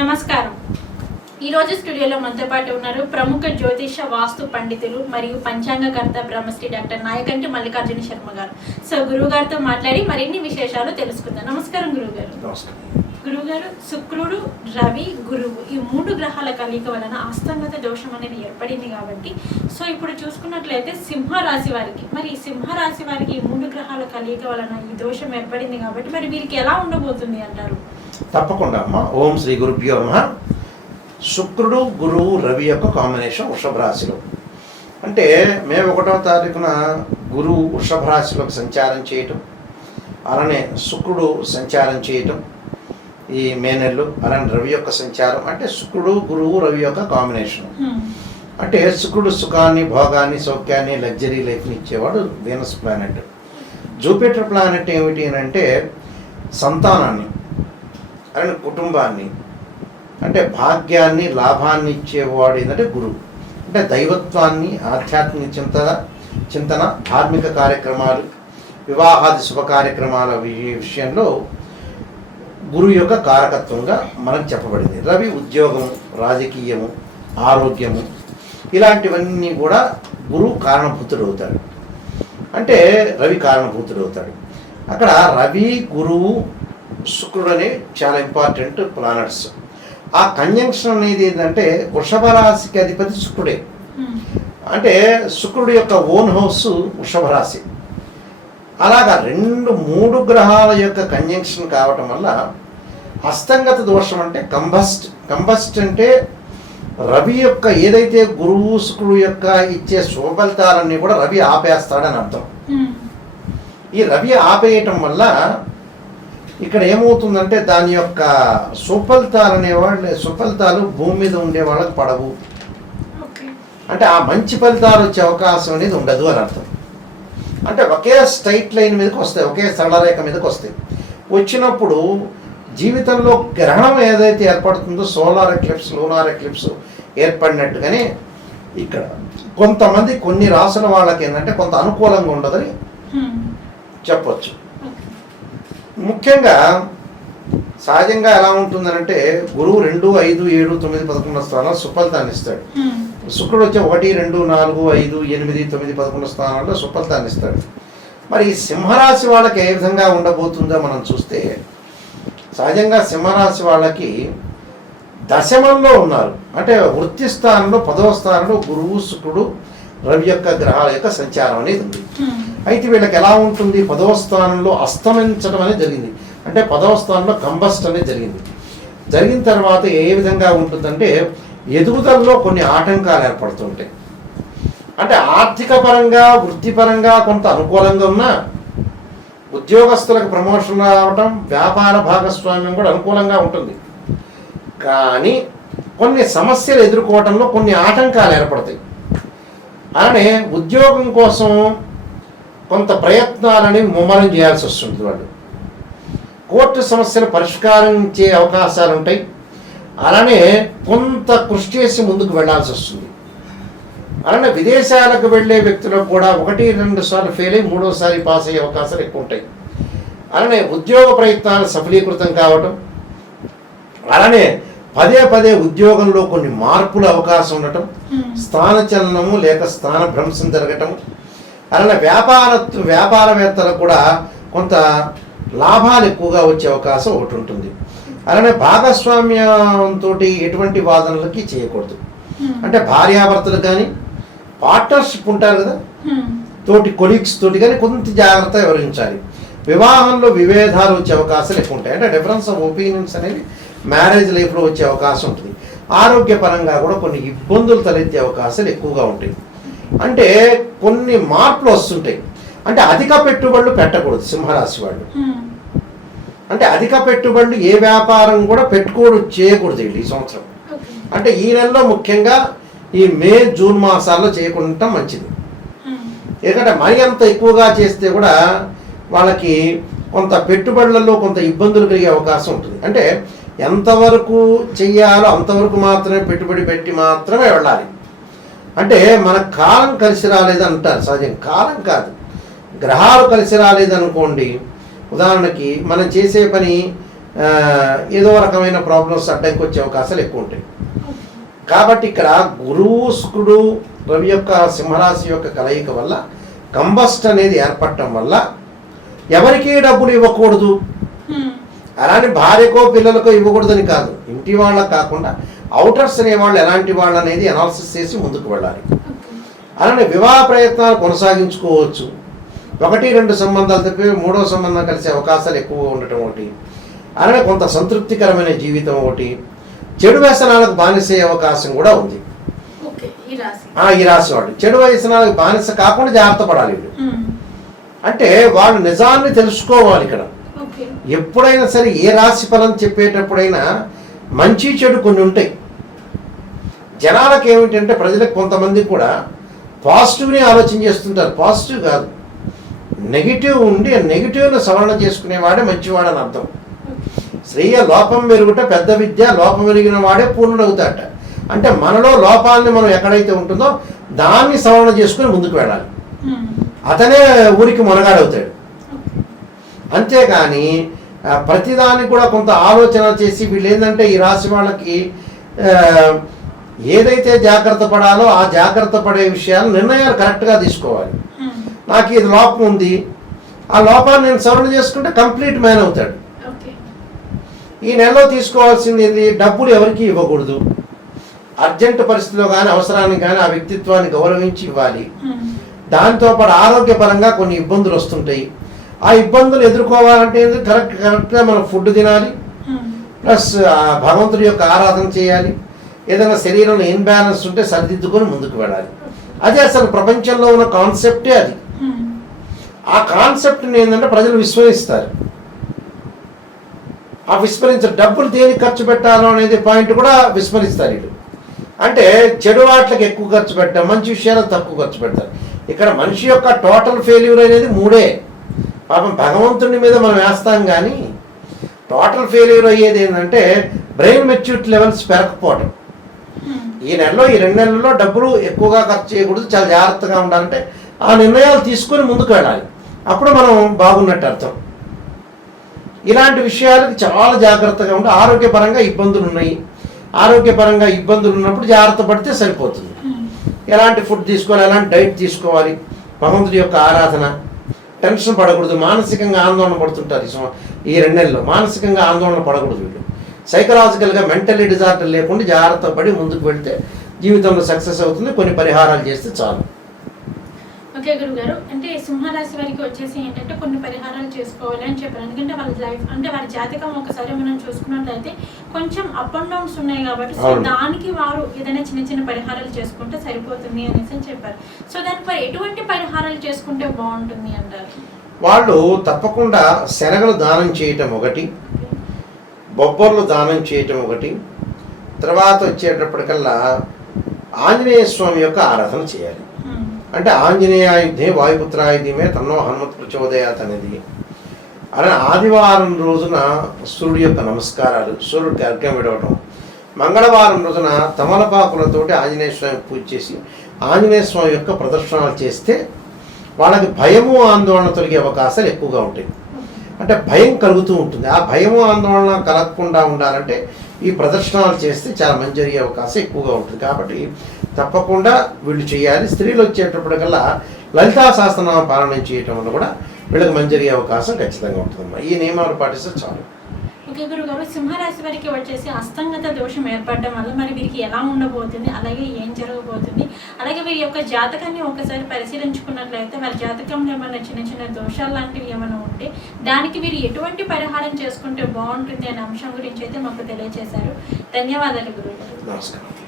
నమస్కారం. ఈరోజు స్టూడియోలో మనతో పాటు ఉన్నారు ప్రముఖ జ్యోతిష వాస్తు పండితులు మరియు పంచాంగకర్త బ్రహ్మశ్రీ డాక్టర్ నాయకంటి మల్లికార్జున శర్మ గారు. సో గురువు గారితో మాట్లాడి మరిన్ని విశేషాలు తెలుసుకుందాం. నమస్కారం గురువు గారు. గురువు గారు, శుక్రుడు, రవి, గురువు ఈ మూడు గ్రహాల కలయిక వలన అస్తంగత దోషం అనేది ఏర్పడింది కాబట్టి సో ఇప్పుడు చూసుకున్నట్లయితే సింహరాశి వారికి మరి సింహరాశి వారికి ఈ మూడు గ్రహాల కలయిక వలన ఈ దోషం ఏర్పడింది కాబట్టి మరి వీరికి ఎలా ఉండబోతుంది అంటారు? తప్పకుండా అమ్మా. ఓం శ్రీ గురుభ్యో నమః. శుక్రుడు, గురువు, రవి యొక్క కాంబినేషన్ వృషభ రాశిలో. అంటే మే 1వ తారీఖున గురువు వృషభ రాశిలోకి సంచారం చేయటం, అలానే శుక్రుడు సంచారం చేయటం ఈ మే నెలలో, అలానే రవి యొక్క సంచారం. అంటే శుక్రుడు, గురువు, రవి యొక్క కాంబినేషన్. అంటే శుక్రుడు సుఖాన్ని, భోగాన్ని, సౌఖ్యాన్ని, లగ్జరీ లైఫ్ని ఇచ్చేవాడు వీనస్ ప్లానెట్. జూపిటర్ ప్లానెట్ ఏమిటి అని అంటే సంతానాన్ని, అలానే కుటుంబాన్ని, అంటే భాగ్యాన్ని, లాభాన్ని ఇచ్చేవాడు ఏంటంటే గురువు. అంటే దైవత్వాన్ని, ఆధ్యాత్మిక చింతన, ధార్మిక కార్యక్రమాలు, వివాహాది శుభ కార్యక్రమాల విషయంలో గురువు యొక్క కారకత్వంగా మనకు చెప్పబడింది. రవి ఉద్యోగము, రాజకీయము, ఆరోగ్యము ఇలాంటివన్నీ కూడా గురువు కారణభూతుడవుతాడు. అంటే రవి కారణభూతుడవుతాడు. అక్కడ రవి, గురువు, శుక్రుడు అనే చాలా ఇంపార్టెంట్ ప్లానెట్స్. ఆ కంజంక్షన్ అనేది ఏంటంటే వృషభ రాశికి అధిపతి శుక్రుడే. అంటే శుక్రుడు యొక్క ఓన్ హౌస్ వృషభ రాశి. అలాగా 2-3 గ్రహాల యొక్క కంజంక్షన్ కావటం వల్ల అస్తంగత దోషం అంటే కంబస్ట్ అంటే రవి యొక్క ఏదైతే గురువు శుక్రుడు యొక్క ఇచ్చే శుభఫలితాలన్నీ కూడా రవి ఆపేస్తాడని అర్థం. ఈ రవి ఆపేయటం వల్ల ఇక్కడ ఏమవుతుందంటే దాని యొక్క సుఫలితాలు భూమి మీద ఉండే వాళ్ళకి పడవు. అంటే ఆ మంచి ఫలితాలు వచ్చే అవకాశం అనేది ఉండదు అని అర్థం. అంటే ఒకే స్ట్రైట్ లైన్ మీదకి వస్తాయి, ఒకే సరళరేఖ మీదకి వస్తాయి. వచ్చినప్పుడు జీవితంలో గ్రహణం ఏదైతే ఏర్పడుతుందో సోలార్ ఎక్లిప్స్, లూనార్ ఎక్లిప్స్ ఏర్పడినట్టుగానే ఇక్కడ కొంతమంది కొన్ని రాసుల వాళ్ళకి ఏంటంటే కొంత అనుకూలంగా ఉండదని చెప్పొచ్చు. ముఖ్యంగా సహజంగా ఎలా ఉంటుందనంటే గురువు 2, 5, 7, 9, 11 స్థానాలు సుఫలితాన్ని ఇస్తాడు. శుక్రుడు వచ్చే 1, 2, 4, 5, 8, 9, 11 స్థానాల్లో సుఫలితాన్ని ఇస్తాడు. మరి సింహరాశి వాళ్ళకి ఏ విధంగా ఉండబోతుందో మనం చూస్తే సహజంగా సింహరాశి వాళ్ళకి దశమంలో ఉన్నారు. అంటే వృత్తి స్థానంలో 10వ స్థానంలో గురువు, శుక్రుడు, రవి యొక్క గ్రహాల యొక్క సంచారం అనేది ఉంది. అయితే వీళ్ళకి ఎలా ఉంటుంది? 10వ స్థానంలో అస్తమించడం అనేది జరిగింది. అంటే 10వ స్థానంలో కంబస్ట్ అనేది జరిగిన తర్వాత ఏ విధంగా ఉంటుందంటే ఎదుగుదలలో కొన్ని ఆటంకాలు ఏర్పడుతుంటాయి. అంటే ఆర్థిక పరంగా, వృత్తిపరంగా కొంత అనుకూలంగా ఉన్నా ఉద్యోగస్తులకు ప్రమోషన్ రావడం, వ్యాపార భాగస్వామ్యం కూడా అనుకూలంగా ఉంటుంది. కానీ కొన్ని సమస్యలు ఎదుర్కోవడంలో కొన్ని ఆటంకాలు ఏర్పడతాయి. అలానే ఉద్యోగం కోసం కొంత ప్రయత్నాలని ముమ్మరం చేయాల్సి వస్తుంది. వాళ్ళు కోర్టు సమస్యలు పరిష్కరించే అవకాశాలు ఉంటాయి. అలానే కొంత కృషి చేసి ముందుకు వెళ్లాల్సి వస్తుంది. అలానే విదేశాలకు వెళ్ళే వ్యక్తులకు కూడా 1-2 సార్లు ఫెయిల్ అయ్యి 3వసారి పాస్ అయ్యే అవకాశాలు ఎక్కువ ఉంటాయి. అలానే ఉద్యోగ ప్రయత్నాలు సఫలీకృతం కావడం, అలానే పదే ఉద్యోగంలో కొన్ని మార్పుల అవకాశం ఉండటం, స్థానచలనము లేక స్థాన భ్రంశం జరగటం, అలానే వ్యాపారవేత్తలకు కూడా కొంత లాభాలు ఎక్కువగా వచ్చే అవకాశం ఒకటి ఉంటుంది. అలానే భాగస్వామ్యంతో ఎటువంటి వాదనలకి చేయకూడదు. అంటే భార్యాభర్తలు కానీ పార్ట్నర్షిప్ ఉంటారు కదా, తోటి కొలీగ్స్ తోటి కానీ కొంత జాగ్రత్త వివరించాలి. వివాహంలో విభేదాలు వచ్చే అవకాశాలు ఎక్కువ ఉంటాయి. అంటే డిఫరెన్స్ ఆఫ్ ఒపీనియన్స్ అనేవి మ్యారేజ్ లైఫ్లో వచ్చే అవకాశం ఉంటుంది. ఆరోగ్యపరంగా కూడా కొన్ని ఇబ్బందులు తలెత్తే అవకాశాలు ఎక్కువగా ఉంటాయి. అంటే కొన్ని మార్పులు వస్తుంటాయి. అంటే అధిక పెట్టుబడులు పెట్టకూడదు సింహరాశి వాళ్ళు. అంటే అధిక పెట్టుబడులు ఏ వ్యాపారం కూడా చేయకూడదు ఈ సంవత్సరం. అంటే ఈ నెలలో ముఖ్యంగా ఈ మే, జూన్ మాసాల్లో చేయకుండా మంచిది. ఎందుకంటే మరి అంత ఎక్కువగా చేస్తే కూడా వాళ్ళకి కొంత పెట్టుబడులలో కొంత ఇబ్బందులు కలిగే అవకాశం ఉంటుంది. అంటే ఎంతవరకు చెయ్యాలో అంతవరకు మాత్రమే పెట్టుబడి పెట్టి మాత్రమే వెళ్ళాలి. అంటే మన కాలం కలిసి రాలేదు అంటారు. సహజంగా కాలం కాదు, గ్రహాలు కలిసి రాలేదనుకోండి. ఉదాహరణకి మనం చేసే పని ఏదో రకమైన ప్రాబ్లమ్స్ అడ్డంకి వచ్చే అవకాశాలు ఎక్కువ ఉంటాయి. కాబట్టి ఇక్కడ గురువు శుక్రుడు రవి యొక్క సింహరాశి యొక్క కలయిక వల్ల కంబస్ట్ అనేది ఏర్పడటం వల్ల ఎవరికీ డబ్బులు ఇవ్వకూడదు, అలానే భార్యకో పిల్లలకో ఇవ్వకూడదని కాదు, ఇంటి వాళ్ళకు కాకుండా అవుటర్స్ అనే వాళ్ళు ఎలాంటి వాళ్ళు అనేది అనాలిసిస్ చేసి ముందుకు వెళ్ళాలి. అలానే వివాహ ప్రయత్నాలు కొనసాగించుకోవచ్చు. 1-2 సంబంధాలు తప్పి 3వ సంబంధం కలిసే అవకాశాలు ఎక్కువగా ఉండటం ఒకటి, అలానే కొంత సంతృప్తికరమైన జీవితం ఒకటి, చెడు వ్యసనాలకు బానిసే అవకాశం కూడా ఉంది. ఈ రాశి వాళ్ళు చెడు వ్యసనాలకు బానిస కాకుండా జాగ్రత్త పడాలి. వీళ్ళు అంటే వాళ్ళు నిజాన్ని తెలుసుకోవాలి. ఇక్కడ ఎప్పుడైనా సరే ఏ రాశి ఫలం చెప్పేటప్పుడైనా మంచి చెడు కొన్ని ఉంటాయి. జనాలకు ఏమిటంటే ప్రజలకు కొంతమంది కూడా పాజిటివ్ని ఆలోచన చేస్తుంటారు. పాజిటివ్ కాదు, నెగిటివ్ ఉండి నెగిటివ్ను సవరణ చేసుకునేవాడే మంచివాడని అర్థం. శ్రేయ లోపం మెరుగుట పెద్ద విద్య, లోపం మెరిగిన వాడే పూర్ణుడవుతాడట. అంటే మనలో లోపాలని మనం ఎక్కడైతే ఉంటుందో దాన్ని సవరణ చేసుకుని ముందుకు వెళ్ళాలి. అతనే ఊరికి మొనగాడవుతాడు. అంతేగాని ప్రతిదానికి కూడా కొంత ఆలోచన చేసి వీళ్ళు ఏంటంటే ఈ రాశి వాళ్ళకి ఏదైతే జాగ్రత్త పడాలో ఆ జాగ్రత్త పడే విషయాలు నిర్ణయాలు కరెక్ట్గా తీసుకోవాలి. నాకు ఇది లోపం ఉంది, ఆ లోపాన్ని నేను సవరణ చేసుకుంటే కంప్లీట్ మ్యాన్ అవుతాడు. ఈ నెలలో తీసుకోవాల్సింది ఏంది, డబ్బులు ఎవరికి ఇవ్వకూడదు. అర్జెంట్ పరిస్థితిలో కానీ అవసరానికి కానీ ఆ వ్యక్తిత్వాన్ని గౌరవించి ఇవ్వాలి. దాంతోపాటు ఆరోగ్యపరంగా కొన్ని ఇబ్బందులు వస్తుంటాయి. ఆ ఇబ్బందులు ఎదుర్కోవాలంటే కరెక్ట్గా మనం ఫుడ్ తినాలి, ప్లస్ భగవంతుడి యొక్క ఆరాధన చేయాలి. ఏదైనా శరీరంలో ఇన్బ్యాలెన్స్ ఉంటే సరిదిద్దుకొని ముందుకు వెళ్ళాలి. అదే అసలు ప్రపంచంలో ఉన్న కాన్సెప్టే అది. ఆ కాన్సెప్ట్ని ఏంటంటే ప్రజలు విస్మరిస్తారు. ఆ విస్మరించారు. డబ్బులు దేనికి ఖర్చు పెట్టాలో అనేది పాయింట్ కూడా విస్మరిస్తారు వీళ్ళు. అంటే చెడు వాటికి ఎక్కువ ఖర్చు పెట్టారు, మంచి విషయాలకు తక్కువ ఖర్చు పెడతారు. ఇక్కడ మనిషి యొక్క టోటల్ ఫెయిల్యూర్ అనేది 3. పాపం భగవంతుడి మీద మనం వేస్తాం కానీ టోటల్ ఫెయిల్యూర్ అయ్యేది ఏంటంటే బ్రెయిన్ మెచ్యూరిటీ లెవెల్స్ పెరగకపోవడం. ఈ నెలలో ఈ 2 నెలల్లో డబ్బులు ఎక్కువగా ఖర్చు చేయకూడదు, చాలా జాగ్రత్తగా ఉండాలంటే ఆ నిర్ణయాలు తీసుకొని ముందుకు వెళ్ళాలి. అప్పుడు మనం బాగున్నట్టు అర్థం. ఇలాంటి విషయాలకు చాలా జాగ్రత్తగా ఉండి ఆరోగ్యపరంగా ఇబ్బందులు ఉన్నాయి. ఆరోగ్యపరంగా ఇబ్బందులు ఉన్నప్పుడు జాగ్రత్త పడితే సరిపోతుంది. ఎలాంటి ఫుడ్ తీసుకోవాలి, ఎలాంటి డైట్ తీసుకోవాలి, భగవంతుడి యొక్క ఆరాధన, టెన్షన్ పడకూడదు. మానసికంగా ఆందోళన పడుతుంటారు ఈ 2 నెలల్లో. మానసికంగా ఆందోళన పడకూడదు. వీళ్ళు సైకలాజికల్గా మెంటల్లీ డిజార్డర్ లేకుండా జాగ్రత్త పడి ముందుకు వెళితే జీవితంలో సక్సెస్ అవుతుంది. కొన్ని పరిహారాలు చేస్తే చాలు. ఓకే గురుగారు, అంటే సింహరాశి వారికి వచ్చేసి ఏంటంటే కొన్ని పరిహారాలు చేసుకోవాలి అని చెప్పారు. ఎందుకంటే వాళ్ళ లైఫ్ అంటే వారి జాతకం ఒకసారి మనం చూసుకున్నట్లయితే కొంచెం అప్ అండ్ డౌన్స్ ఉన్నాయి కాబట్టి సో దానికి వారు ఏదైనా చిన్న చిన్న పరిహారాలు చేసుకుంటే సరిపోతుంది అనేసి చెప్పారు. సో దానికి ఎటువంటి పరిహారాలు చేసుకుంటే బాగుంటుంది అంటారు? వాళ్ళు తప్పకుండా శనగలు దానం చేయటం ఒకటి, బొబ్బర్లు దానం చేయటం ఒకటి, తర్వాత వచ్చేటప్పటికల్లా ఆంజనేయ స్వామి యొక్క ఆరాధన చేయాలి. అంటే ఆంజనేయాయుధే వాయుపుత్రాయుధమే తన్నో హనుమత్ ప్రచోదయాత్ అనేది. అలా ఆదివారం రోజున సూర్యుడి యొక్క నమస్కారాలు, సూర్యుడికి అర్ఘ్యం విడవడం, మంగళవారం రోజున తమలపాకులతోటి ఆంజనేయ స్వామి పూజ చేసి ఆంజనేయ స్వామి యొక్క ప్రదర్శనలు చేస్తే వాళ్ళకి భయము ఆందోళన తొలగే అవకాశాలు ఎక్కువగా ఉంటాయి. అంటే భయం కలుగుతూ ఉంటుంది. ఆ భయము ఆందోళన కలగకుండా ఉండాలంటే ఈ ప్రదర్శనలు చేస్తే చాలా మంచి జరిగే అవకాశం ఎక్కువగా ఉంటుంది. కాబట్టి తప్పకుండా వీళ్ళు చేయాలి. స్త్రీలు వచ్చేటప్పటికల్లా లలితా సహస్రనామ పారాయణం చేయటం వల్ల కూడా వీళ్ళకి మంచి జరిగే అవకాశం ఖచ్చితంగా ఉంటుందమ్మా. ఈ నియమాలు పాటిస్తే చాలు. ఓకే గురుగారు, సింహరాశి వారికి వచ్చేసి అస్తంగత దోషం ఏర్పడడం వల్ల మరి వీరికి ఎలా ఉండబోతుంది, అలాగే ఏం జరగబోతుంది, అలాగే వీరి యొక్క జాతకాన్ని ఒకసారి పరిశీలించుకున్నట్లయితే వారి జాతకంలో ఏమైనా చిన్న చిన్న దోషాలు లాంటివి ఏమైనా ఉంటే దానికి వీరు ఎటువంటి పరిహారం చేసుకుంటే బాగుంటుంది అనే అంశం గురించి అయితే మాకు తెలియజేశారు. ధన్యవాదాలు గురుగారు. నమస్కారం.